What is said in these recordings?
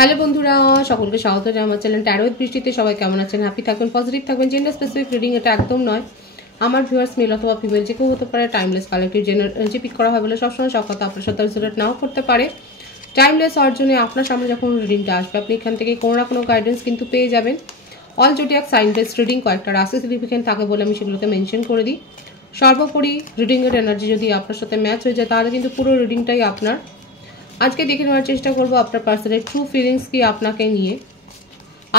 Hello বন্ধুরা, সকলকে স্বাগত জানাই আমার চ্যানেল ট্যারো উইথ বৃষ্টিতে। সবাই কেমন আছেন? হ্যাপি থাকবেন, পজিটিভ থাকবেন। জেন্ডার স্পেসিফিক রিডিং এটা একদম নয়। আমার ভিউয়ার্স মেল অথবা ফিমেল যে কেউ হতে পারে। টাইমলেস কালেক্টিভ জেনার যে পিক করা হয় বলে সবসময় সব কথা আপনার সাথে রিলেট নাও করতে পারে। টাইমলেস হওয়ার জন্য আপনার সামনে যখন রিডিংটা আসবে আপনি এখান থেকে কোনো না কোনো গাইডেন্স কিন্তু পেয়ে যাবেন। All zodiac sign based reading, কয়েকটা রাশি সিগনিফিকেন্ট থাকে বলে আমি সেগুলোকে মেনশন করে দিই। সর্বোপরি রিডিংয়ের এনার্জি যদি আপনার সাথে ম্যাচ হয়ে যায় তাহলে কিন্তু পুরো রিডিংটাই আপনার। আজকে দেখে নেওয়ার চেষ্টা করবো আপনার পার্সনের ট্রু ফিলিংস কি আপনাকে নিয়ে,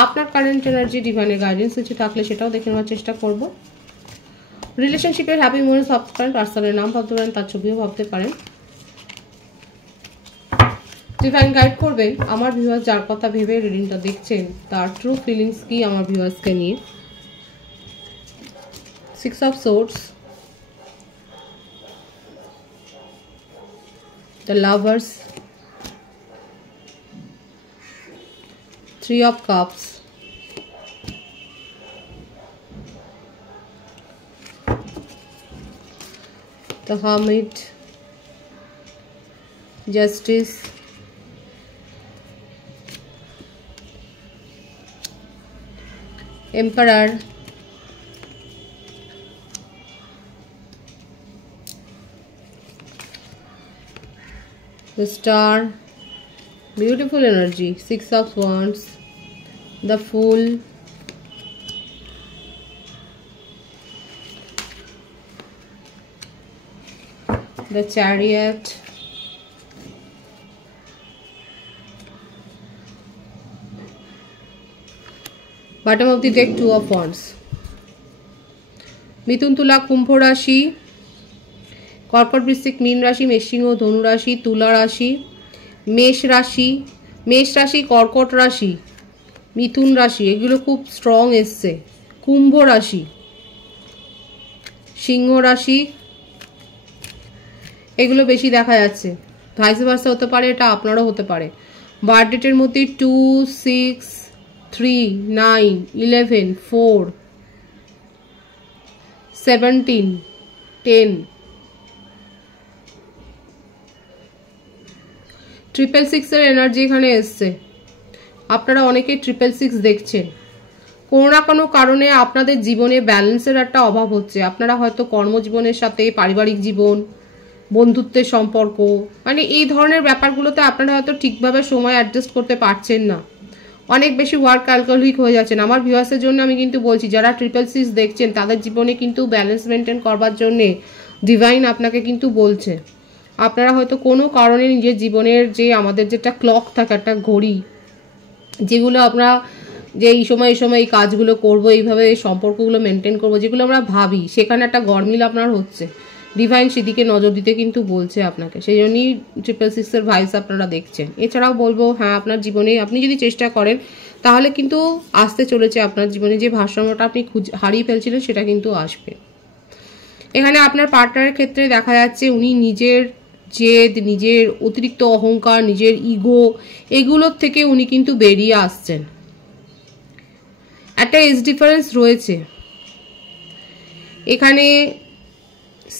আপনার কারেন্ট এনার্জি, ডিভাইনের গাইডেন্স কিছু থাকলে সেটাও দেখে নেওয়ার চেষ্টা করবো। রিলেশনশিপের হ্যাপি মোমেন্টস ভাবতে পারেন, পার্সনের নাম ভাবতে পারেন, তার ছবিও ভাবতে পারেন। ডিভাইন গাইড করবেন আমার ভিউয়ার্স যার কথা ভেবে রিডিংটা দেখছেন তার ট্রু ফিলিংস কি আমার ভিউয়ার্সকে নিয়ে। 6 of Swords, the Lovers, 3 of Cups, the Hermit, Justice, Emperor, the Star, beautiful energy, 6 of Wands, the Fool, the Chariot, bottom of the deck 2 of Wands. মিথুন, তুলা, কুম্ভ রাশি, কর্কট, বৃশ্চিক, মীন রাশি, মেষসিংহ, ধনু রাশি, তুলা রাশি, মেষ রাশি, কর্কট রাশি, মিথুন রাশি, এগুলো খুব স্ট্রং এসছে। কুম্ভ রাশি, সিংহ রাশি, এগুলো বেশি দেখা যাচ্ছে। ভাইস ভার্সা হতে পারে, এটা আপনারও হতে পারে। বার্থডেটের মধ্যে 2, 6, 3, 9, 11, 4, 17, 10, 666 এর এনার্জি এখানে এসছে। আপনারা অনেকে 666 দেখছেন। কোনো না কোনো কারণে আপনাদের জীবনে ব্যালেন্সের একটা অভাব হচ্ছে। আপনারা হয়তো কর্মজীবনের সাথে পারিবারিক জীবন, বন্ধুত্বের সম্পর্ক, মানে এই ধরনের ব্যাপারগুলোতে আপনারা হয়তো ঠিকভাবে সময় অ্যাডজাস্ট করতে পারছেন না। অনেক বেশি ওয়ার্ক অ্যালকোহলিক হয়ে যাচ্ছেন। আমার ভিউয়ার্সের জন্য আমি কিন্তু বলছি, যারা 666 দেখছেন তাদের জীবনে কিন্তু ব্যালেন্স মেনটেন করবার জন্যে ডিভাইন আপনাকে কিন্তু বলছে। আপনারা হয়তো কোনো কারণে নিজের জীবনের যে আমাদের যেটা ক্লক থাকে, একটা ঘড়ি, যেগুলো আমরা যে এই সময় এই কাজগুলো করব, এইভাবে সম্পর্কগুলো মেনটেন করব, যেগুলো আমরা ভাবি, সেখানে একটা গরমিল আপনার হচ্ছে। ডিভাইন সেদিকে নজর দিতে কিন্তু বলছে আপনাকে। সেই জন্যই 666 এর ভাইস আপনারা দেখছেন। এছাড়াও বলবো, হ্যাঁ, আপনার জীবনে আপনি যদি চেষ্টা করেন তাহলে কিন্তু আসতে চলেছে আপনার জীবনে যে ভারসাম্যটা আপনি হারিয়ে ফেলছিলেন সেটা কিন্তু আসবে। এখানে আপনার পার্টনারের ক্ষেত্রে দেখা যাচ্ছে উনি নিজের জেদ, নিজের অতিরিক্ত অহংকার, নিজের ইগো, এগুলোর থেকে উনি কিন্তু বেরিয়ে আসছেন। একটা এজ ডিফারেন্স রয়েছে এখানে।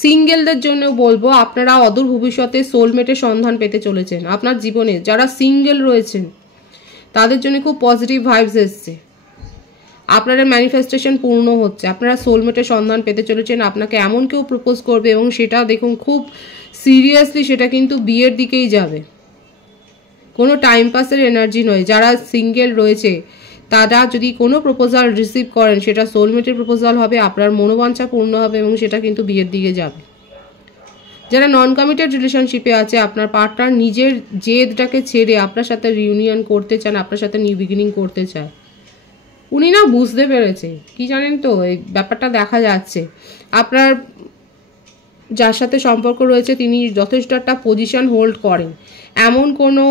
সিঙ্গেলদের জন্য বলবো, আপনারা অদূর ভবিষ্যতে সোলমেটের সন্ধান পেতে চলেছেন। আপনার জীবনে যারা সিঙ্গেল রয়েছেন তাদের জন্য খুব পজিটিভ ভাইবস এসছে। আপনাদের ম্যানিফেস্টেশন পূর্ণ হচ্ছে। আপনারা সোলমেটের সন্ধান পেতে চলেছেন। আপনাকে এমন কেউ প্রপোজ করবে এবং সেটা দেখুন খুব সিরিয়াসলি, সেটা কিন্তু বিয়ের দিকেই যাবে। কোনো টাইম পাসের এনার্জি নয়। যারা সিঙ্গেল রয়েছে তারা যদি কোনো প্রপোজাল রিসিভ করেন সেটা সোলমেটের প্রপোজাল হবে, আপনার মনোবাঞ্ছা পূর্ণ হবে এবং সেটা কিন্তু বিয়ের দিকে যাবে। যারা নন কমিটেড রিলেশনশিপে আছে, আপনার পার্টনার নিজের জেদটাকে ছেড়ে আপনার সাথে রিউনিয়ন করতে চান, আপনার সাথে নিউ বিগিনিং করতে চায়। উনি না বুঝতে পেরেছে কি জানেন তো, এই ব্যাপারটা দেখা যাচ্ছে। আপনার যার সাথে সম্পর্ক রয়েছে তিনি যথেষ্ট একটা পজিশন হোল্ড করেন। এমন কোনো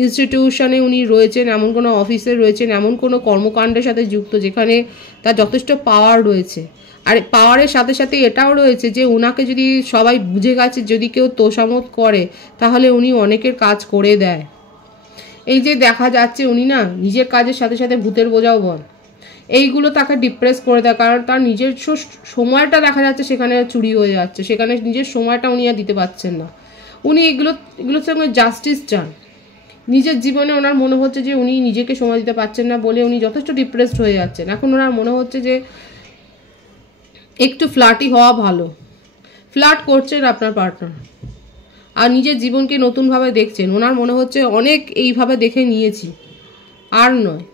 ইনস্টিটিউশনে উনি রয়েছেন, এমন কোনো অফিসে রয়েছেন, এমন কোনো কর্মকাণ্ডের সাথে যুক্ত যেখানে তার যথেষ্ট পাওয়ার রয়েছে। আর পাওয়ারের সাথে সাথে এটাও রয়েছে যে ওনাকে যদি সবাই বুঝে গেছে, যদি কেউ তোষামত করে তাহলে উনি অনেকের কাজ করে দেয়। এই যে দেখা যাচ্ছে উনি না নিজের কাজের সাথে সাথে ভূতের বোঝাও বল, এইগুলো তাকে ডিপ্রেস করে দেয়। কারণ তার নিজের সময়টা দেখা যাচ্ছে সেখানে চুরি হয়ে যাচ্ছে, সেখানে নিজের সময়টা উনি আর দিতে পারছেন না। উনি এগুলোর সঙ্গে জাস্টিস চান। নিজের জীবনে ওনার মনে হচ্ছে যে উনি নিজেকে সময় দিতে পারছেন না বলে উনি যথেষ্ট ডিপ্রেসড হয়ে যাচ্ছেন। এখন ওনার মনে হচ্ছে যে একটু ফ্লার্টি হওয়া ভালো। ফ্লার্ট করছেন আপনার পার্টনার, আর নিজের জীবনকে নতুনভাবে দেখছেন। ওনার মনে হচ্ছে অনেক এইভাবে দেখে নিয়েছি, আর নয়।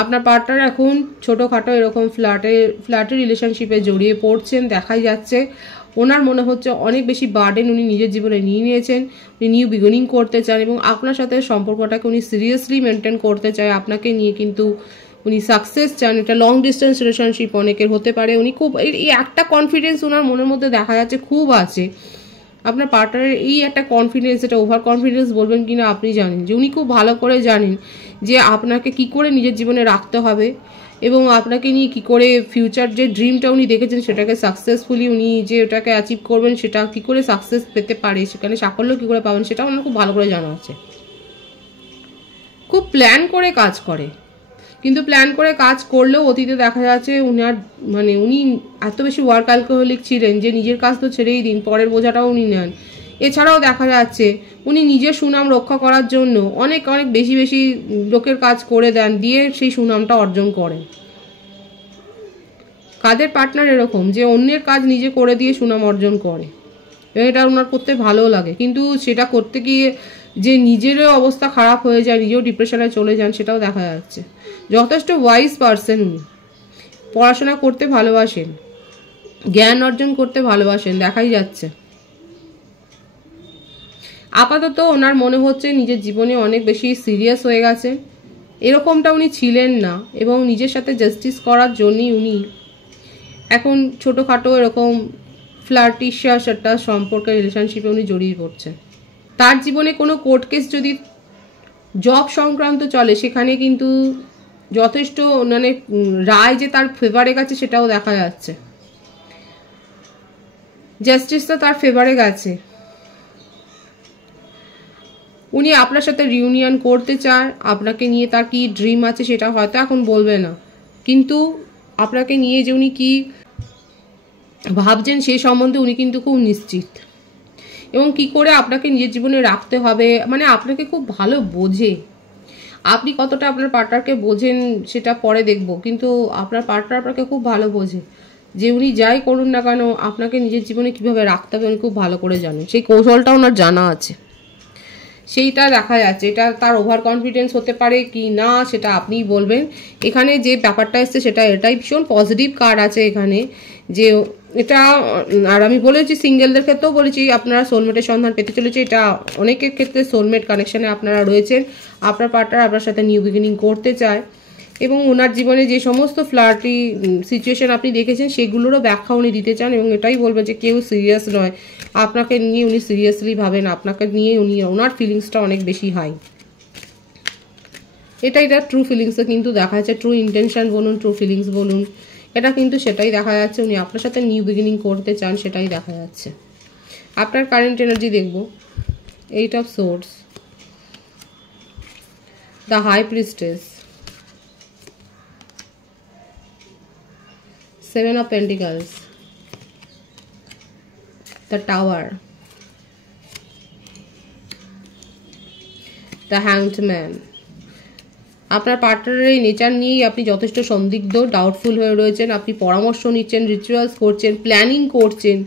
আপনার পার্টনার এখন ছোটোখাটো এরকম ফ্ল্যাটে রিলেশনশিপে জড়িয়ে পড়ছেন দেখাই যাচ্ছে। ওনার মনে হচ্ছে অনেক বেশি বার্ডেন উনি নিজের জীবনে নিয়ে নিয়েছেন। উনি নিউ বিগিনিং করতে চান এবং আপনার সাথে সম্পর্কটাকে উনি সিরিয়াসলি মেনটেন করতে চায় আপনাকে নিয়ে, কিন্তু উনি সাকসেস চান। এটা লং ডিস্টেন্স রিলেশনশিপ অনেকের হতে পারে। উনি খুব এই একটা কনফিডেন্স ওনার মনের মধ্যে দেখা যাচ্ছে খুব আছে। আপনার পার্টনারের এই একটা কনফিডেন্স, এটা ওভার কনফিডেন্স বলবেন কিনা আপনি জানেন, যে উনি খুব ভালো করে জানেন যে আপনাকে কি করে নিজের জীবনে রাখতে হবে এবং আপনাকে নিয়ে কি করে ফিউচার যে ড্রিমটা উনি দেখেছেন সেটাকে সাকসেসফুলি উনি যে ওটাকে অ্যাচিভ করবেন, সেটা কি করে সাকসেস পেতে পারে, সেখানে সাফল্য কি করে পাবেন, সেটা ওনার খুব ভালো করে জানা আছে। খুব প্ল্যান করে কাজ করে, কিন্তু প্ল্যান করে কাজ করলেও অতীতে দেখা যাচ্ছে উনি এত বেশি ওয়ার্ক অ্যালকোহলিক ছিলেন যে নিজের কাজ তো ছেড়েই দিন, পরের বোঝাটাও উনি নেন। এছাড়াও দেখা যাচ্ছে উনি নিজের সুনাম রক্ষা করার জন্য অনেক অনেক বেশি বেশি লোকের কাজ করে দেন, দিয়ে সেই সুনামটা অর্জন করেন। কাদের পার্টনার এরকম যে অন্যের কাজ নিজে করে দিয়ে সুনাম অর্জন করে, এবং এটা ওনার করতে ভালোও লাগে, কিন্তু সেটা করতে গিয়ে যে নিজেরও অবস্থা খারাপ হয়ে যায়, নিজেও ডিপ্রেশনে চলে যান, সেটাও দেখা যাচ্ছে। যথেষ্ট ওয়াইজ পারসন উনি। পড়াশোনা করতে ভালোবাসেন, জ্ঞান অর্জন করতে ভালোবাসেন, দেখাই যাচ্ছে। আপাতত ওনার মনে হচ্ছে নিজের জীবনে অনেক বেশি সিরিয়াস হয়ে গেছে। এরকমটা উনি ছিলেন না, এবং নিজের সাথে জাস্টিস করার জন্যই উনি এখন ছোটোখাটো এরকম ফ্লার্টিশিয়াস একটা সম্পর্কে রিলেশনশিপে উনি জড়িয়ে পড়ছেন। তার জীবনে কোনো কোর্ট কেস যদি জব সংক্রান্ত চলে, সেখানে কিন্তু যথেষ্ট মানে রায় যে তার ফেভারে গেছে সেটাও দেখা যাচ্ছে। জাস্টিসটা তার ফেভারে গেছে। উনি আপনার সাথে রিউনিয়ন করতে চান। আপনাকে নিয়ে তার কি ড্রিম আছে সেটা হয়তো এখন বলবে না, কিন্তু আপনাকে নিয়ে যে উনি কি ভাবছেন সেই সম্বন্ধে উনি কিন্তু খুব নিশ্চিত, এবং কি করে আপনাকে নিজের জীবনে রাখতে হবে মানে আপনাকে খুব ভালো বোঝে। আপনি কতটা আপনার পার্টনারকে বোঝেন সেটা পরে দেখব, কিন্তু আপনার পার্টনার আপনাকে খুব ভালো বোঝে, যে উনি যাই করুন না কেন আপনাকে নিজের জীবনে কিভাবে রাখতে হবে উনি খুব ভালো করে জানেন। সেই কৌশলটা ওনার জানা আছে, সেইটা দেখা যাচ্ছে। এটা তার ওভার কনফিডেন্স হতে পারে কি না সেটা আপনিই বলবেন। এখানে যে ব্যাপারটা এসছে সেটা এটাই ভীষণ পজিটিভ কার্ড আছে এখানে, যে এটা আর আমি বলেছি সিঙ্গেলদের ক্ষেত্রেও বলেছি আপনারা সোলমেটের সন্ধান পেতে চলেছে। এটা অনেকের ক্ষেত্রে সোলমেট কানেকশানে আপনারা রয়েছেন। আপনার পার্টনার আপনার সাথে নিউ বিগিনিং করতে চায়, এবং ওনার জীবনে যে সমস্ত ফ্লার্টি সিচুয়েশন আপনি দেখেছেন সেগুলোরও ব্যাখ্যা উনি দিতে চান, এবং এটাই বলবেন যে কেউ সিরিয়াস নয়, আপনাকে নিয়ে উনি সিরিয়াসলি ভাবেন, আপনাকে নিয়ে ওনার ফিলিংসটা অনেক বেশি হাই। এটা ট্রু ফিলিংসে কিন্তু দেখা যাচ্ছে, ট্রু ইন্টেনশন বলুন, ট্রু ফিলিংস বলুন, এটা কিন্তু সেটাই দেখা যাচ্ছে। উনি আপনার সাথে নিউ বিগিনিং করতে চান, সেটাই দেখা যাচ্ছে। আপনার কারেন্ট এনার্জি দেখব, 8 of Swords, the High Priestess, 7 of Pentacles, the Tower, the Hanged Man। আপনার পার্টনারের এই নেচার নিয়েই আপনি যথেষ্ট সন্দিগ্ধ, ডাউটফুল হয়ে রয়েছেন। আপনি পরামর্শ নিচ্ছেন, রিচুয়ালস করছেন, প্ল্যানিং করছেন,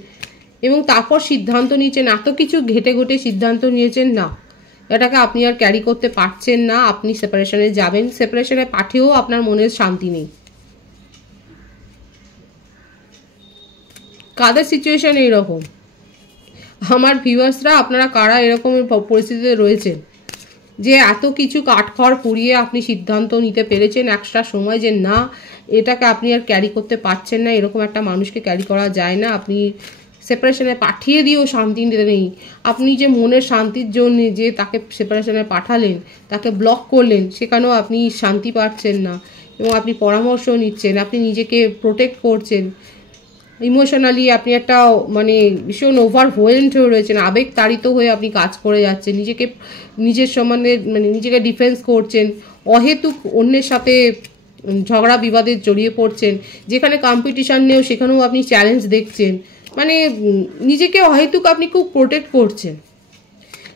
এবং তারপর সিদ্ধান্ত নিচ্ছেন। এত কিছু ঘেটে ঘুটে সিদ্ধান্ত নিয়েছেন না, এটাকে আপনি আর ক্যারি করতে পারছেন না, আপনি সেপারেশনে যাবেন। সেপারেশনে পাঠিয়েও আপনার মনের শান্তি নেই। কাদের সিচুয়েশন এইরকম আমার ভিউয়ার্সরা, আপনারা কারা এরকম পরিস্থিতিতে রয়েছেন যে এত কিছু কাঠখড় পুড়িয়ে আপনি সিদ্ধান্ত নিতে পেরেছেন একটা সময় যে না এটাকে আপনি আর ক্যারি করতে পারছেন না, এরকম একটা মানুষকে ক্যারি করা যায় না। আপনি সেপারেশনে পাঠিয়ে দিয়েও শান্তি নেই। আপনি যে মনের শান্তির জন্য যে তাকে সেপারেশনে পাঠালেন, তাকে ব্লক করলেন, সেখানেও আপনি শান্তি পাচ্ছেন না, এবং আপনি পরামর্শ নিচ্ছেন, আপনি নিজেকে প্রোটেক্ট করছেন। ইমোশনালি আপনি একটা মানে ভীষণ ওভারওয়েলড হয়ে রয়েছেন, আবেগ তাড়িত হয়ে আপনি কাজ করে যাচ্ছেন, নিজের সম্বন্ধে মানে নিজেকে ডিফেন্স করছেন, অহেতুক অন্যের সাথে ঝগড়া বিবাদে জড়িয়ে পড়ছেন, যেখানে কম্পিটিশান নেও সেখানেও আপনি চ্যালেঞ্জ দেখছেন, মানে নিজেকে অহেতুক আপনি খুব প্রোটেক্ট করছেন।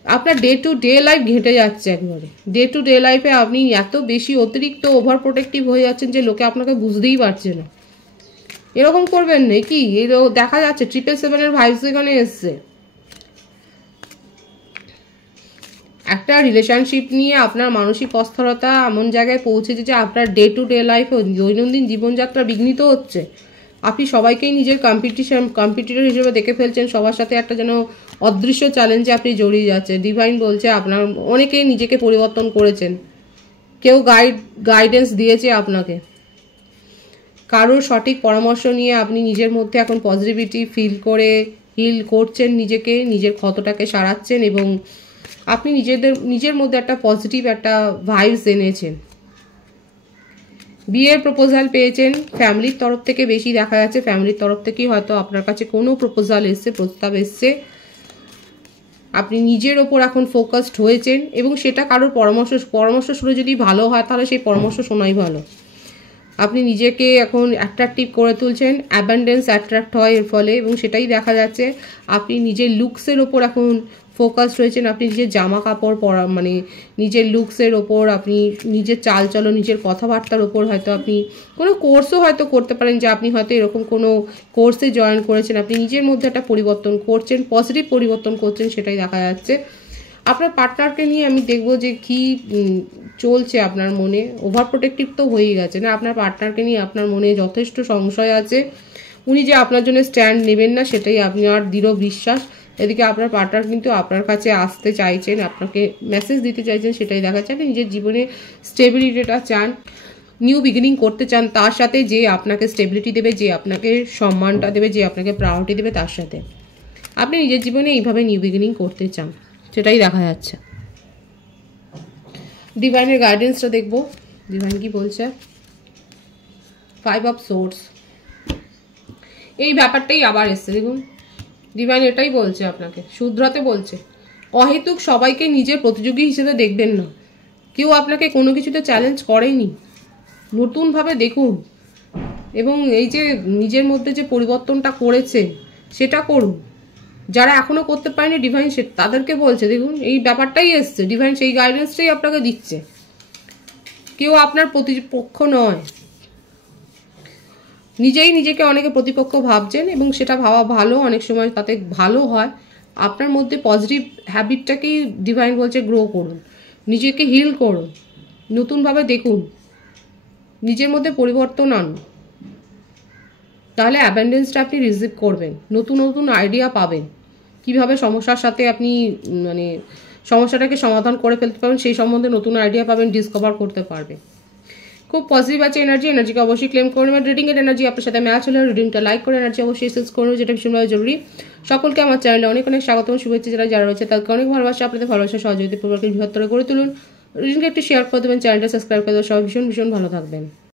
আপনার ডে টু ডে লাইফ ঘেঁটে যাচ্ছে একবারে। ডে টু ডে লাইফে আপনি এত বেশি অতিরিক্ত ওভার প্রোটেক্টিভ হয়ে যাচ্ছেন যে লোকে আপনাকে বুঝতেই পারছে না। এরকম করবেন না কি, দেখা যাচ্ছে 777-এর ভাইবস এখানে এসছে। একটা রিলেশনশিপ নিয়ে আপনার মানসিক অস্থিরতা এমন জায়গায় পৌঁছেছে যে আপনার ডে টু ডে লাইফে দৈনন্দিন জীবনযাত্রা বিঘ্নিত হচ্ছে। আপনি সবাইকেই নিজের কম্পিটিটর হিসেবে দেখে ফেলছেন, সবার সাথে একটা যেন অদৃশ্য চ্যালেঞ্জে আপনি জড়িয়ে যাচ্ছেন। ডিভাইন বলছে আপনার অনেকেই নিজেকে পরিবর্তন করেছেন, কেউ গাইডেন্স দিয়েছে আপনাকে, কারোর সঠিক পরামর্শ নিয়ে আপনি নিজের মধ্যে এখন পজিটিভিটি ফিল করে হিল করছেন, নিজের ক্ষতটাকে সারাচ্ছেন এবং আপনি নিজের মধ্যে একটা পজিটিভ একটা ভাইবস এনেছেন। বিয়ের প্রপোজাল পেয়েছেন ফ্যামিলির তরফ থেকে, বেশি দেখা যাচ্ছে ফ্যামিলির তরফ থেকেই হয়তো আপনার কাছে কোনো প্রপোজাল এসছে, প্রস্তাব এসছে। আপনি নিজের ওপর এখন ফোকাসড হয়েছেন এবং সেটা কারোর পরামর্শ শুনে যদি ভালো হয় তাহলে সেই পরামর্শ শোনাই ভালো। আপনি নিজেকে এখন অ্যাট্রাকটিভ করে তুলছেন, অ্যাবান্ডেন্স অ্যাট্রাক্ট হয় এর ফলে, এবং সেটাই দেখা যাচ্ছে। আপনি নিজের লুকসের ওপর এখন ফোকাস রয়েছেন, আপনি নিজের জামা কাপড় পরা মানে নিজের লুকসের ওপর, আপনি নিজের চালচলন, নিজের কথাবার্তার ওপর হয়তো আপনি কোনো কোর্সও হয়তো করতে পারেন, যে আপনি হয়তো এরকম কোনো কোর্সে জয়েন করেছেন। আপনি নিজের মধ্যে একটা পরিবর্তন করছেন, পজিটিভ পরিবর্তন করছেন, সেটাই দেখা যাচ্ছে। আপনার পার্টনারকে নিয়ে আমি দেখবো যে কি চলছে আপনার মনে। ওভার প্রোটেক্টিভ তো হয়েই গেছে না, আপনার পার্টনারকে নিয়ে আপনার মনে যথেষ্ট সংশয় আছে। উনি যে আপনার জন্য স্ট্যান্ড নেবেন না সেটাই আপনার দৃঢ় বিশ্বাস। এদিকে আপনার পার্টনার কিন্তু আপনার কাছে আসতে চাইছেন, আপনাকে মেসেজ দিতে চাইছেন, সেটাই দেখা যাচ্ছে। নিজের জীবনে স্টেবিলিটিটা চান, নিউ বিগিনিং করতে চান, তার সাথে যে আপনাকে স্টেবিলিটি দেবে, যে আপনাকে সম্মানটা দেবে, যে আপনাকে প্রায়োরিটি দেবে, তার সাথে আপনি নিজের জীবনে এইভাবে নিউ বিগিনিং করতে চান, সেটাই দেখা যাচ্ছে। ডিভাইনের গাইডেন্সটা দেখবো, ডিভাইন কি বলছে। 5 অফ সোর্স, এই ব্যাপারটাই আবার এসছে দেখুন। ডিভাইন এটাই বলছে, আপনাকে শুধরাতে বলছে। অহেতুক সবাইকে নিজের প্রতিযোগী হিসেবে দেখবেন না, কেউ আপনাকে কোনো কিছুতে চ্যালেঞ্জ করেনি, নতুনভাবে দেখুন এবং এই যে নিজের মধ্যে যে পরিবর্তনটা করেছে সেটা করুন। যারা এখনো করতে পারেনি ডিভাইন তাদেরকে বলছে, দেখুন এই ব্যাপারটাই এসছে। ডিভাইন সেই গাইডেন্সটাই আপনাকে দিচ্ছে, কেউ আপনার প্রতিপক্ষ নয়। নিজেকে অনেকে প্রতিপক্ষ ভাবছেন এবং সেটা ভাবা ভালো, অনেক সময় তাতে ভালো হয়। আপনার মধ্যে পজিটিভ হ্যাবিটটাকেই ডিভাইন বলছে গ্রো করুন, নিজেকে হিল করুন, নতুনভাবে দেখুন, নিজের মধ্যে পরিবর্তন আনুন, তাহলে অ্যাবান্ডেন্সটা আপনি রিসিভ করবেন, নতুন নতুন আইডিয়া পাবেন, কিভাবে সমস্যার সাথে আপনি মানে সমস্যাটাকে সমাধান করে ফেলতে পারবেন, সেই সম্বন্ধে নতুন আইডিয়া পাবেন, ডিসকভার করতে পারবেন। খুব পজিটিভ আছে এনার্জিকে অবশ্যই ক্লেম করে নেবেন। রিডিংয়ের এনার্জি আপনার সাথে ম্যাচ হলে রিডিংটা লাইক করে এনার্জি অবশ্যই সেন্স করুন, যেটা ভীষণভাবে জরুরি। সকলকে আমার চ্যানেলে অনেক অনেক স্বাগতম, শুভেচ্ছা। যারা রয়েছে তাদেরকে অনেক ভালোবাসা, আপনাদের ভালোবাসা সহযোগিতা পরিবারকে বৃহত্তর করে তুলুন। রিডিংটা একটু শেয়ার করে দেবেন, চ্যানেলটা সাবস্ক্রাইব করে দেবেন। সবাই ভীষণ ভালো থাকবেন।